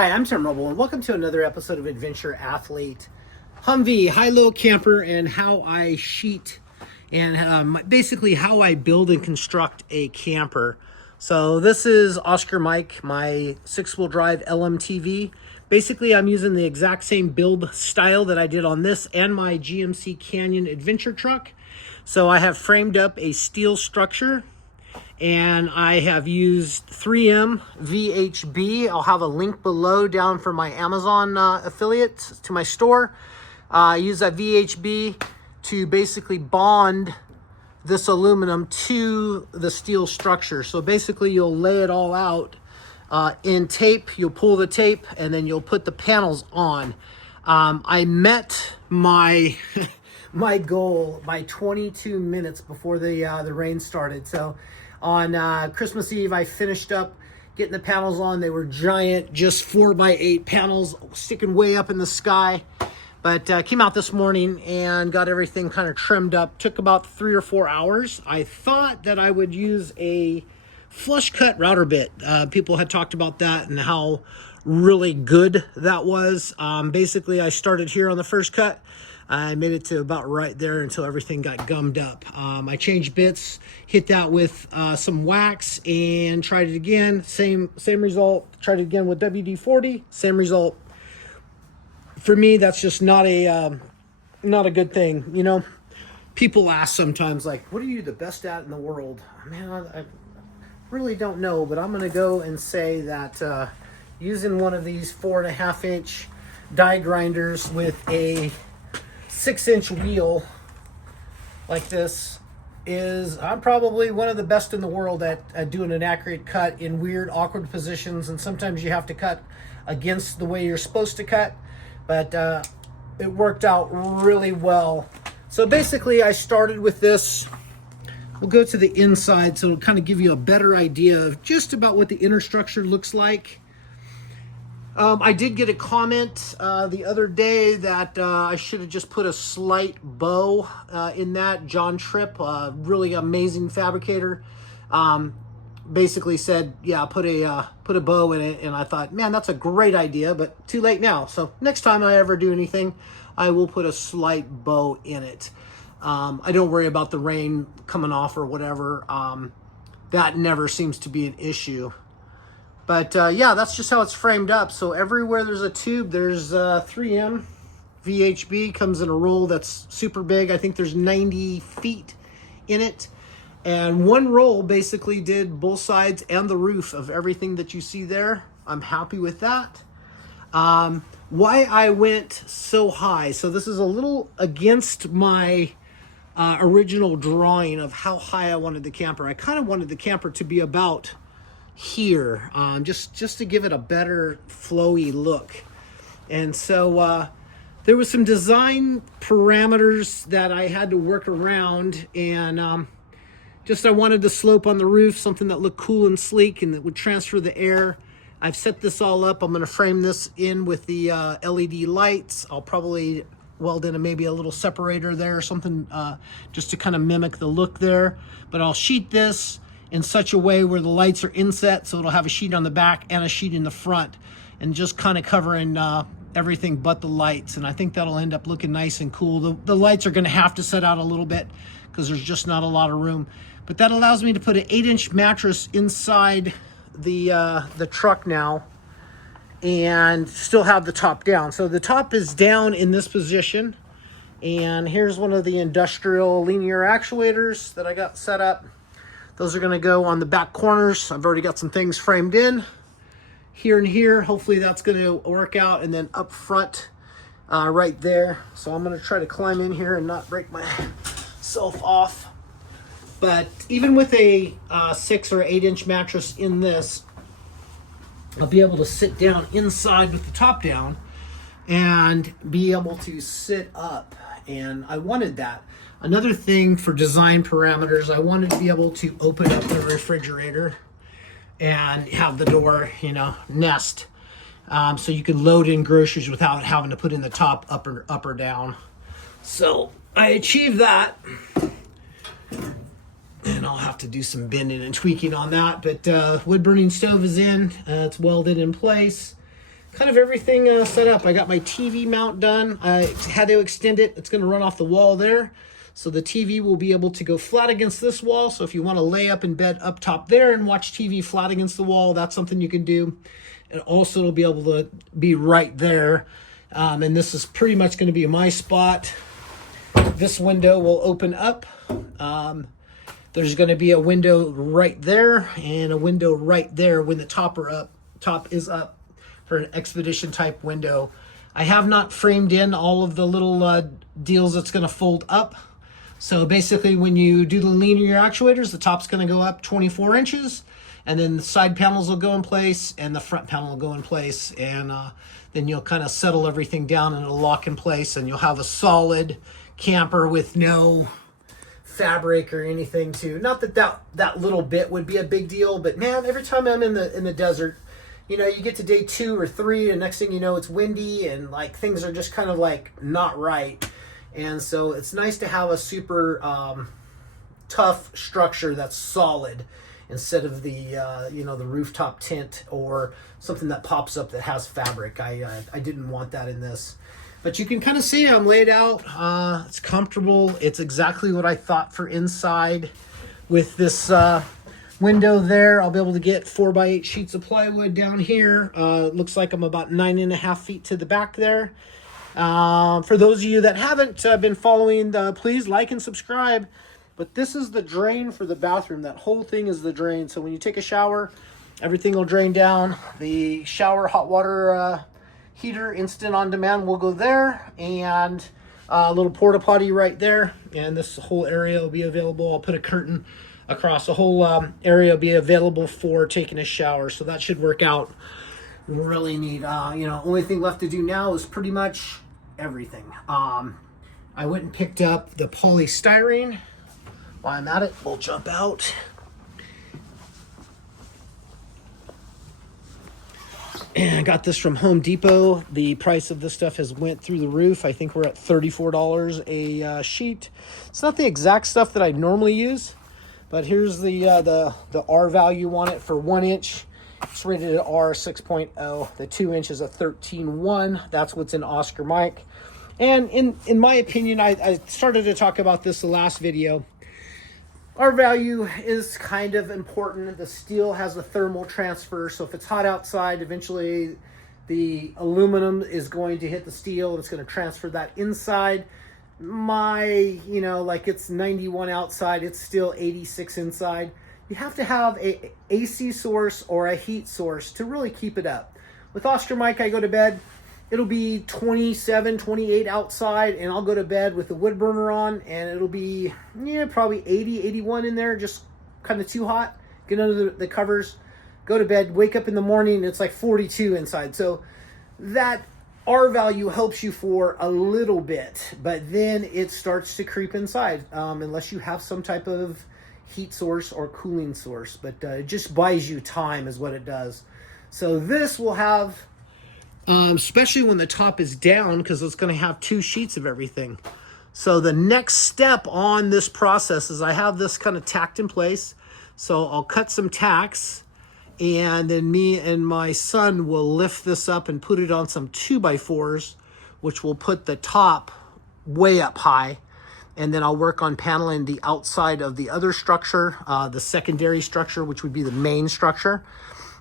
Hi, I'm Tim Rubble, and welcome to another episode of Adventure Athlete. Humvee, high-low camper, and how I sheet, and basically how I build and construct a camper. So this is Oscar Mike, my six-wheel drive LMTV. Basically, I'm using the exact same build style that I did on this and my GMC Canyon adventure truck. So I have framed up a steel structure, and I have used 3M VHB. I'll have a link below down for my Amazon affiliate to my store. I use that VHB to basically bond this aluminum to the steel structure. So basically you'll lay it all out in tape. You'll pull the tape and then you'll put the panels on. I met my my goal by 22 minutes before the rain started. So on Christmas Eve, I finished up getting the panels on. They were giant, just 4x8 panels sticking way up in the sky. But came out this morning and got everything kind of trimmed up. Took about 3 or 4 hours. I thought that I would use a flush cut router bit. People had talked about that and how really good that was. Basically, I started here on the first cut. I made it to about right there until everything got gummed up. I changed bits, hit that with some wax, and tried it again. Same result. Tried it again with WD-40. Same result. For me, that's just not a good thing. You know, people ask sometimes, like, "What are you the best at in the world?" Man, I really don't know, but I'm gonna go and say that using one of these 4.5-inch die grinders with a 6-inch wheel like this I'm probably one of the best in the world at doing an accurate cut in weird, awkward positions, and sometimes you have to cut against the way you're supposed to cut, but it worked out really well. So basically I started with this. We'll go to the inside so it'll kind of give you a better idea of just about what the inner structure looks like. I did get a comment the other day that I should have just put a slight bow in that. John Tripp, really amazing fabricator, basically said, yeah, put a bow in it. And I thought, man, that's a great idea, but too late now. So next time I ever do anything, I will put a slight bow in it. I don't worry about the rain coming off or whatever. That never seems to be an issue. But yeah, that's just how it's framed up. So everywhere there's a tube, there's 3M VHB, comes in a roll that's super big. I think there's 90 feet in it. And one roll basically did both sides and the roof of everything that you see there. I'm happy with that. Why I went so high. So this is a little against my original drawing of how high I wanted the camper. I kind of wanted the camper to be about here, just to give it a better flowy look. And so there was some design parameters that I had to work around, and I wanted the slope on the roof, something that looked cool and sleek and that would transfer the air. I've set this all up. I'm going to frame this in with the LED lights. I'll probably weld in maybe a little separator there or something, just to kind of mimic the look there. But I'll sheet this in such a way where the lights are inset, so it'll have a sheet on the back and a sheet in the front, and just kind of covering everything but the lights. And I think that'll end up looking nice and cool. The lights are going to have to set out a little bit because there's just not a lot of room. But that allows me to put an 8-inch mattress inside the truck now and still have the top down. So the top is down in this position. And here's one of the industrial linear actuators that I got set up. Those are going to go on the back corners. I've already got some things framed in here and here. Hopefully that's going to work out. And then up front right there. So I'm going to try to climb in here and not break myself off. But even with a 6 or 8-inch mattress in this, I'll be able to sit down inside with the top down and be able to sit up. And I wanted that. Another thing for design parameters, I wanted to be able to open up the refrigerator and have the door, nest. So you can load in groceries without having to put in the top up or down. So I achieved that. And I'll have to do some bending and tweaking on that. But wood burning stove is in. It's welded in place. kind of everything set up. I got my TV mount done. I had to extend it. It's going to run off the wall there. So the TV will be able to go flat against this wall. So if you want to lay up in bed up top there and watch TV flat against the wall, that's something you can do. And also it'll be able to be right there. And this is pretty much going to be my spot. This window will open up. There's going to be a window right there and a window right there when the top is up for an expedition type window. I have not framed in all of the little deals that's going to fold up. So basically when you do the linear actuators, the top's going to go up 24 inches and then the side panels will go in place and the front panel will go in place. And then you'll kind of settle everything down and it'll lock in place and you'll have a solid camper with no fabric or anything to, not that little bit would be a big deal, but man, every time I'm in the desert, you know, you get to day 2 or 3 and next thing you know, it's windy and like things are just kind of like not right. And so it's nice to have a super tough structure that's solid instead of the you know, the rooftop tent or something that pops up that has fabric. I didn't want that in this. But you can kind of see I'm laid out. It's comfortable. It's exactly what I thought for inside. With this window there, I'll be able to get 4x8 sheets of plywood down here. Looks like I'm about 9.5 feet to the back there. For those of you that haven't been following, please like and subscribe. But this is the drain for the bathroom. That whole thing is the drain. So when you take a shower, everything will drain down. The shower hot water heater instant on demand will go there, and a little porta potty right there, and this whole area will be available. I'll put a curtain across the whole area, will be available for taking a shower, so that should work out really neat. You know, only thing left to do now is pretty much everything. I went and picked up the polystyrene. While I'm at it, we'll jump out. And I got this from Home Depot. The price of this stuff has went through the roof. I think we're at $34 a sheet. It's not the exact stuff that I normally use, but here's the R value on it for 1 inch. It's rated at R 6.0. The 2 inch is a 13.1. That's what's in Oscar Mike. And in my opinion, I started to talk about this the last video. R value is kind of important. The steel has a thermal transfer, so if it's hot outside, eventually the aluminum is going to hit the steel and it's going to transfer that inside. You know, like it's 91 outside, it's still 86 inside. You have to have a AC source or a heat source to really keep it up. With Oscar Mike, I go to bed, it'll be 27, 28 outside, and I'll go to bed with the wood burner on, and it'll be, yeah, probably 80, 81 in there, just kind of too hot. Get under the covers, go to bed, wake up in the morning, and it's like 42 inside. So that R value helps you for a little bit, but then it starts to creep inside, unless you have some type of heat source or cooling source. But it just buys you time is what it does. So this will have... especially when the top is down, because it's going to have 2 sheets of everything. So the next step on this process is I have this kind of tacked in place. So I'll cut some tacks, and then me and my son will lift this up and put it on some 2x4s, which will put the top way up high. And then I'll work on paneling the outside of the other structure, the secondary structure, which would be the main structure.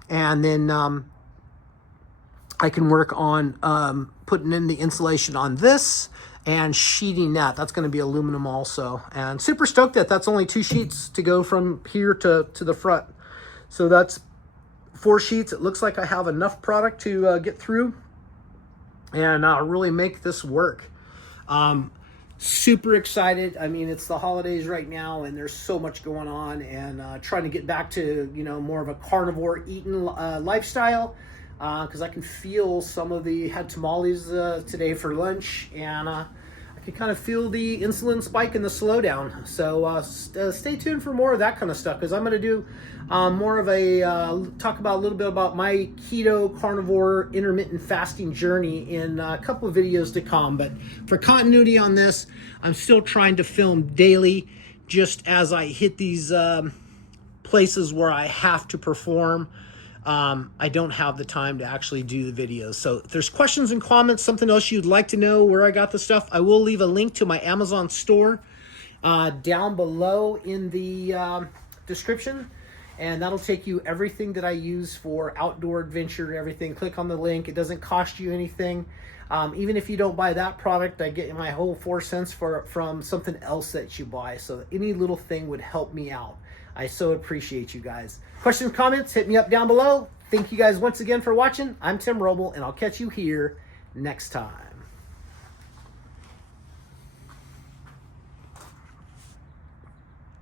And then I can work on putting in the insulation on this and sheeting that. That's going to be aluminum also. And super stoked that that's only 2 sheets to go from here to the front. So that's 4 sheets. It looks like I have enough product to get through and really make this work. Super excited. I mean, it's the holidays right now and there's so much going on, and trying to get back to, you know, more of a carnivore eating lifestyle. Because I can feel some of had tamales today for lunch, and I can kind of feel the insulin spike and the slowdown. So stay tuned for more of that kind of stuff, because I'm going to do more of a talk about a little bit about my keto carnivore intermittent fasting journey in a couple of videos to come. But for continuity on this, I'm still trying to film daily, just as I hit these places where I have to perform. I don't have the time to actually do the videos. So if there's questions and comments, something else you'd like to know where I got the stuff, I will leave a link to my Amazon store down below in the description. And that'll take you everything that I use for outdoor adventure and everything. Click on the link. It doesn't cost you anything. Even if you don't buy that product, I get my whole 4 cents from something else that you buy. So any little thing would help me out. I so appreciate you guys. Questions, comments, hit me up down below. Thank you guys once again for watching. I'm Tim Roble, and I'll catch you here next time.